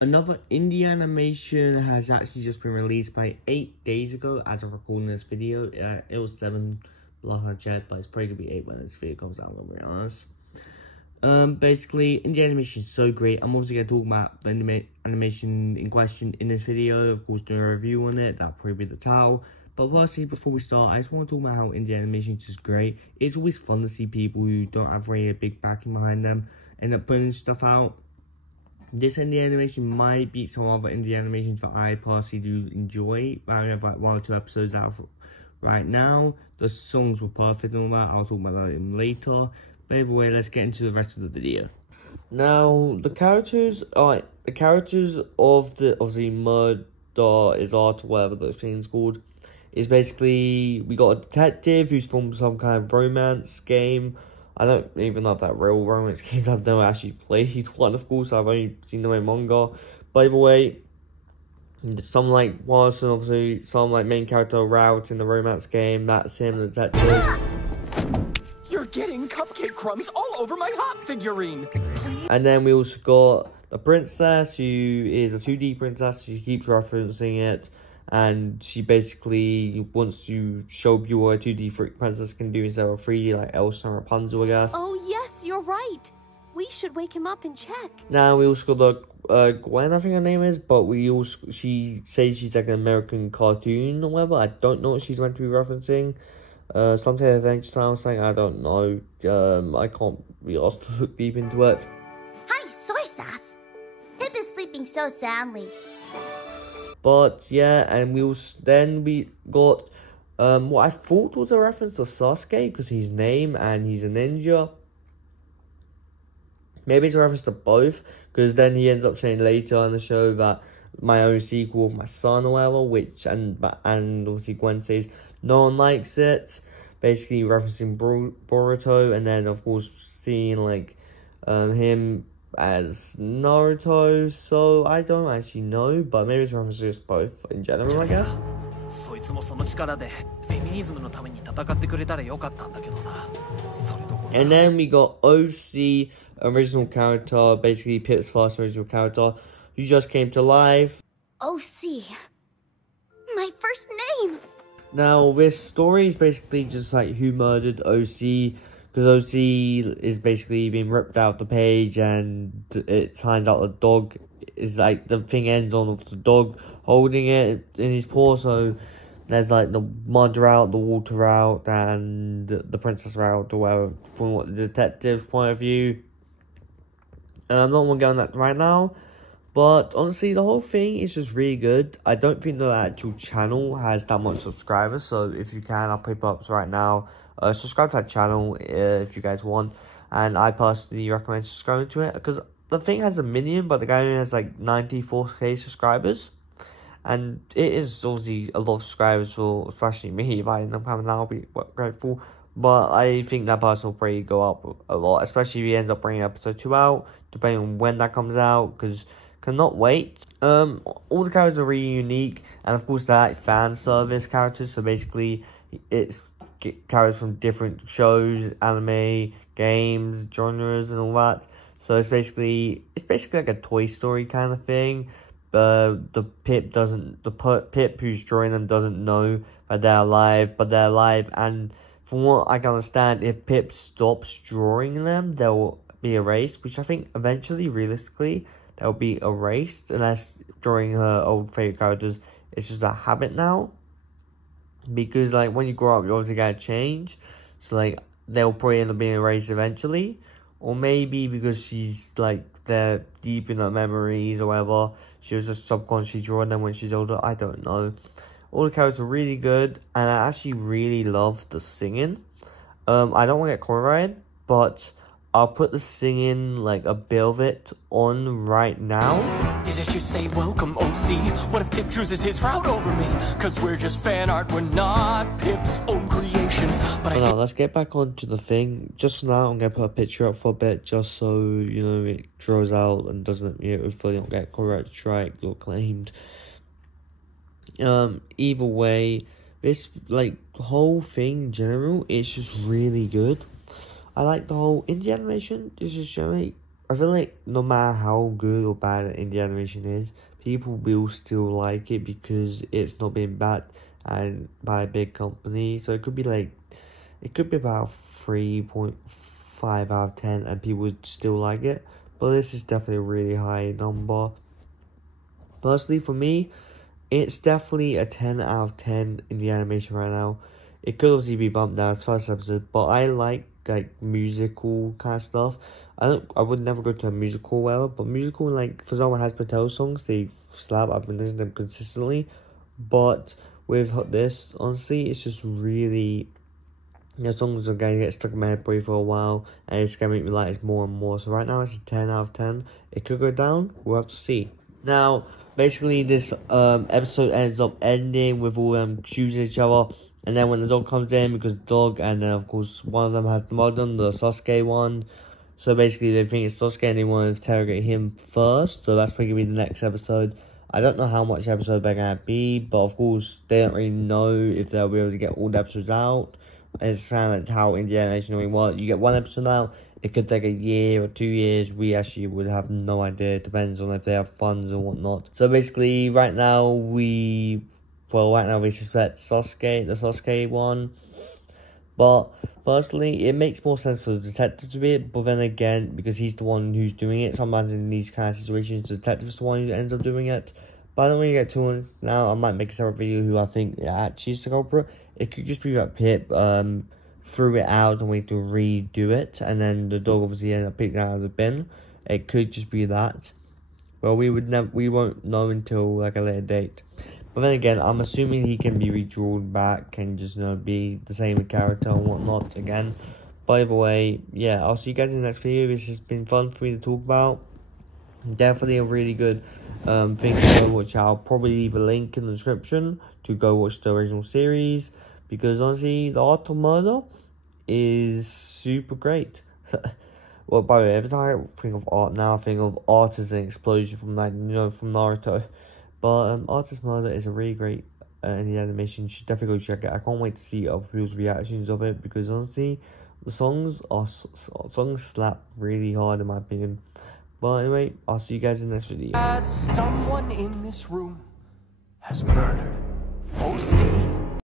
Another indie animation has actually just been released by 8 days ago as of recording this video. It was 7 last I checked, but it's probably gonna be 8 when this video comes out, I'm gonna be honest. Basically, indie animation is so great. I'm also gonna talk about the animation in question in this video, of course doing a review on it, that'll probably be the title. But firstly, before we start, I just want to talk about how indie animation is just great. It's always fun to see people who don't have really a big backing behind them end up putting stuff out. This indie animation might beat some other indie animations that I personally do enjoy. I have like 1 or 2 episodes out right now. The songs were perfect and all that. I'll talk about that later. But anyway, let's get into the rest of the video. Now, the characters of the murder is art, whatever the thing's called, is basically we got a detective who's from some kind of romance game. I don't even know if that real romance games. I've never actually played one, of course. I've only seen them in manga. By the way, some like Watson, obviously, some like main character route in the romance game. That's him, the detective. You're getting cupcake crumbs all over my hot figurine. And then we also got the princess, who is a 2D princess. She keeps referencing it. And she basically wants to show you what a 2D princess can do instead of 3D, like Elsa and Rapunzel, I guess. Oh, yes, you're right. We should wake him up and check. Now, we also got the Gwen, I think her name is, but she says she's like an American cartoon or whatever. I don't know what she's meant to be referencing. Something Adventure Time or something, I don't know. I can't be asked to look deep into it. Hi, soy sauce. Pip is sleeping so soundly. But yeah, and we got what I thought was a reference to Sasuke because his name and he's a ninja. Maybe it's a reference to both, because then he ends up saying later in the show that my own sequel of my son or whatever, and obviously Gwen says no one likes it, basically referencing Boruto, and then of course seeing like him as Naruto, so I don't actually know, but maybe it's references both in general, I guess. And then we got OC, original character, basically Pip's first original character, who just came to life. OC. My first name. Now, this story is basically just like who murdered OC, because OC is basically being ripped out the page, and it turns out the dog is like, the thing ends on with the dog holding it in his paw, so there's like the mud route, the water route, and the princess route, or whatever, from what the detective's point of view. And I'm not going to go on that right now, but honestly, the whole thing is just really good. I don't think the actual channel has that much subscribers, so if you can, I'll put up right now. Subscribe to that channel if you guys want, and I personally recommend subscribing to it, because the thing has 1 million, but the guy only has like 94k subscribers, and it is obviously a lot of subscribers for especially me. If I end up having that, I'll be grateful, but I think that person will probably go up a lot, especially if he ends up bringing episode 2 out, depending on when that comes out, because cannot wait. All the characters are really unique, and of course they're like fan service characters, so basically it's characters from different shows, anime, games, genres, and all that. So it's basically like a Toy Story kind of thing. The Pip who's drawing them doesn't know that they're alive, but they're alive. And from what I can understand, if Pip stops drawing them, they'll be erased. Which I think eventually, realistically, they'll be erased, unless drawing her old favorite characters, it's just a habit now. Because like when you grow up, you obviously gotta change, so like they'll probably end up being erased eventually, or maybe because she's like they're deep in her memories or whatever, she was just subconsciously drawing them when she's older. I don't know. All the characters are really good, and I actually really love the singing. I don't want to get copyrighted, but I'll put the singing, like a bit of it, on right now. Did I just say welcome, OC? What if Pip chooses his route over me? Cause we're just fan art, we're not Pip's own creation. But now, let's get back onto the thing. Just now, I'm going to put a picture up for a bit, just so, you know, it draws out and doesn't, you know, hopefully don't get copyright strike or claimed. Either way, this, like, whole thing in general, it's just really good. I like the whole indie animation. This is generally I feel like no matter how good or bad indie animation is, people will still like it because it's not being backed and by a big company. So it could be about 3.5 out of 10 and people would still like it. But this is definitely a really high number. Personally, for me, it's definitely a 10 out of 10 in the animation right now. It could obviously be bumped down. It's first episode, but I like musical kind of stuff. I would never go to a musical well, but musical, like for example, Has Patel songs, they slap. I've been listening to them consistently, but with this, honestly, it's just really, songs are going to get stuck in my head probably for a while, and it's going to make me like it more and more. So right now it's a 10 out of 10. It could go down. We'll have to see. Now, basically, this episode ends up ending with all them choosing each other. And then when the dog comes in, because the dog, and then of course one of them has the modern, the Sasuke one. So basically they think it's Sasuke and they want to interrogate him first. So that's probably going to be the next episode. I don't know how much episode they're going to be, but of course they don't really know if they'll be able to get all the episodes out. It's kind of like how indie animation really works. You get one episode out, it could take a year or 2 years. We actually would have no idea. It depends on if they have funds or whatnot. So basically right now we suspect Sasuke, the Sasuke one. But personally, it makes more sense for the detective to be it. But then again, because he's the one who's doing it, sometimes in these kind of situations, the detective's the one who ends up doing it. But I don't really get too much now. I might make a separate video who I think actually is the culprit. It could just be that Pip threw it out and wait to redo it, and then the dog obviously ended up picking it out of the bin. It could just be that. Well, we won't know until like a later date. But then again, I'm assuming he can be redrawn back and just be the same character and whatnot again. By the way, yeah, I'll see you guys in the next video. This has been fun for me to talk about. Definitely a really good thing to go watch. I'll probably leave a link in the description to go watch the original series, because honestly, the art of murder is super great. Well, by the way, every time I think of art now, I think of art as an explosion from from Naruto. But Artist Murder is a really great indie animation. You should definitely go check it. I can't wait to see other people's reactions of it, because honestly, the songs slap really hard in my opinion. But anyway, I'll see you guys in the next video. Someone in this room has murdered OC.